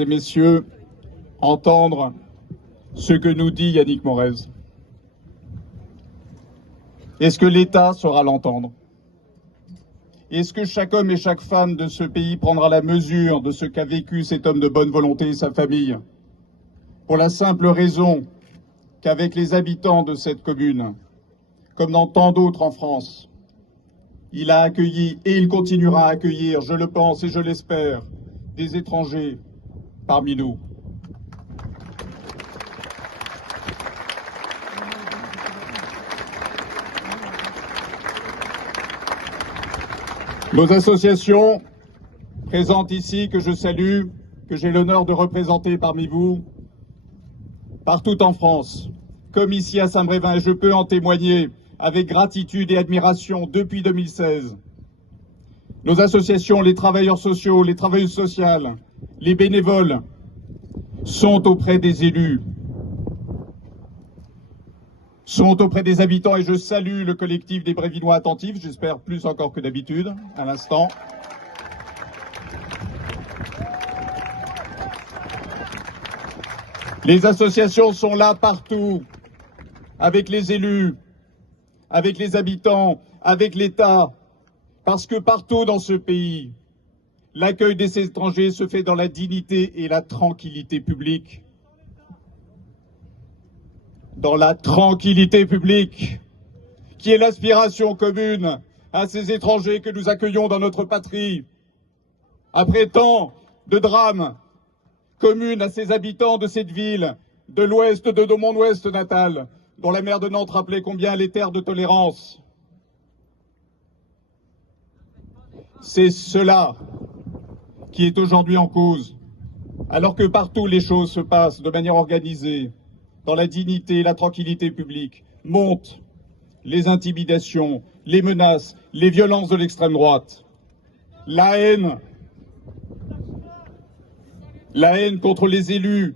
et messieurs, entendre ce que nous dit Yannick Morez. Est-ce que l'État saura l'entendre? Est-ce que chaque homme et chaque femme de ce pays prendra la mesure de ce qu'a vécu cet homme de bonne volonté et sa famille? Pour la simple raison qu'avec les habitants de cette commune, comme dans tant d'autres en France, il a accueilli et il continuera à accueillir, je le pense et je l'espère, des étrangers parmi nous. Nos associations présentes ici, que je salue, que j'ai l'honneur de représenter parmi vous, partout en France, comme ici à Saint-Brévin, et je peux en témoigner avec gratitude et admiration depuis 2016. Nos associations, les travailleurs sociaux, les travailleuses sociales, les bénévoles sont auprès des élus, sont auprès des habitants, et je salue le collectif des Brévinois attentifs, j'espère plus encore que d'habitude, à l'instant. Les associations sont là partout, avec les élus, avec les habitants, avec l'État, parce que partout dans ce pays, l'accueil des étrangers se fait dans la dignité et la tranquillité publique. Dans la tranquillité publique, qui est l'aspiration commune à ces étrangers que nous accueillons dans notre patrie. Après tant de drames communes à ces habitants de cette ville, de l'ouest de mon ouest natal, dont la maire de Nantes rappelait combien elle est terre de tolérance. C'est cela qui est aujourd'hui en cause, alors que partout les choses se passent de manière organisée, dans la dignité et la tranquillité publique, montent les intimidations, les menaces, les violences de l'extrême droite, la haine contre les élus,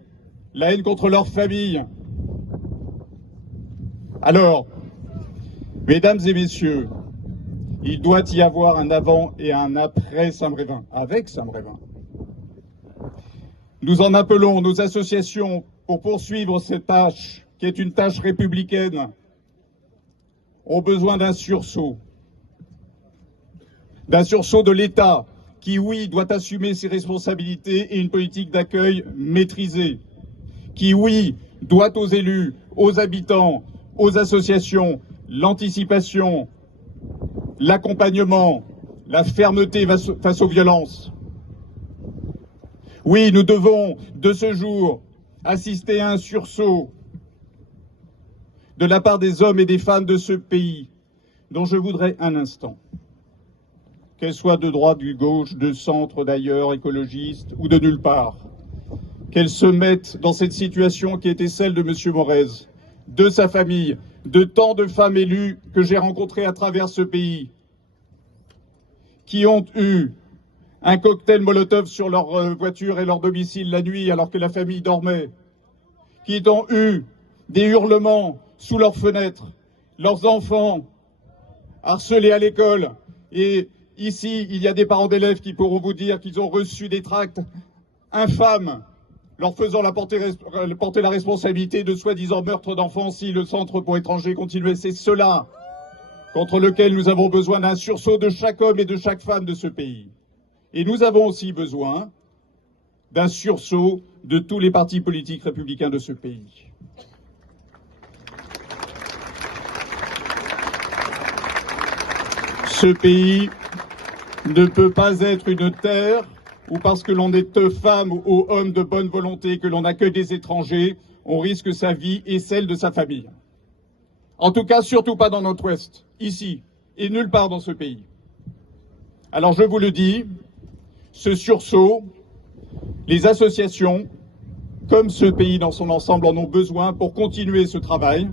la haine contre leurs familles. Alors, mesdames et messieurs, il doit y avoir un avant et un après Saint-Brévin, avec Saint-Brévin. Nous en appelons nos associations pour poursuivre cette tâche, qui est une tâche républicaine, ont besoin d'un sursaut de l'État qui, oui, doit assumer ses responsabilités et une politique d'accueil maîtrisée, qui, oui, doit aux élus, aux habitants, aux associations, l'anticipation, l'accompagnement, la fermeté face aux violences. Oui, nous devons, de ce jour, assister à un sursaut de la part des hommes et des femmes de ce pays, dont je voudrais un instant, qu'elles soient de droite, de gauche, de centre, d'ailleurs, écologistes ou de nulle part, qu'elles se mettent dans cette situation qui était celle de M. Morez, de sa famille, de tant de femmes élues que j'ai rencontrées à travers ce pays, qui ont eu un cocktail Molotov sur leur voiture et leur domicile la nuit alors que la famille dormait, qui ont eu des hurlements sous leurs fenêtres, leurs enfants harcelés à l'école. Et ici, il y a des parents d'élèves qui pourront vous dire qu'ils ont reçu des tracts infâmes leur faisant porter la responsabilité de soi-disant meurtre d'enfants si le centre pour étrangers continuait. C'est cela contre lequel nous avons besoin d'un sursaut de chaque homme et de chaque femme de ce pays. Et nous avons aussi besoin d'un sursaut de tous les partis politiques républicains de ce pays. Ce pays ne peut pas être une terre où parce que l'on est femme ou homme de bonne volonté, que l'on accueille des étrangers, on risque sa vie et celle de sa famille. En tout cas, surtout pas dans notre Ouest, ici, et nulle part dans ce pays. Alors je vous le dis, ce sursaut, les associations, comme ce pays dans son ensemble, en ont besoin pour continuer ce travail,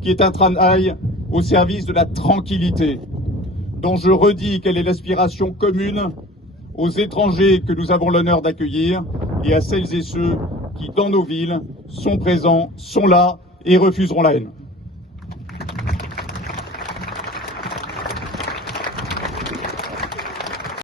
qui est un travail au service de la tranquillité, dont je redis quelle est l'aspiration commune aux étrangers que nous avons l'honneur d'accueillir et à celles et ceux qui, dans nos villes, sont présents, sont là et refuseront la haine.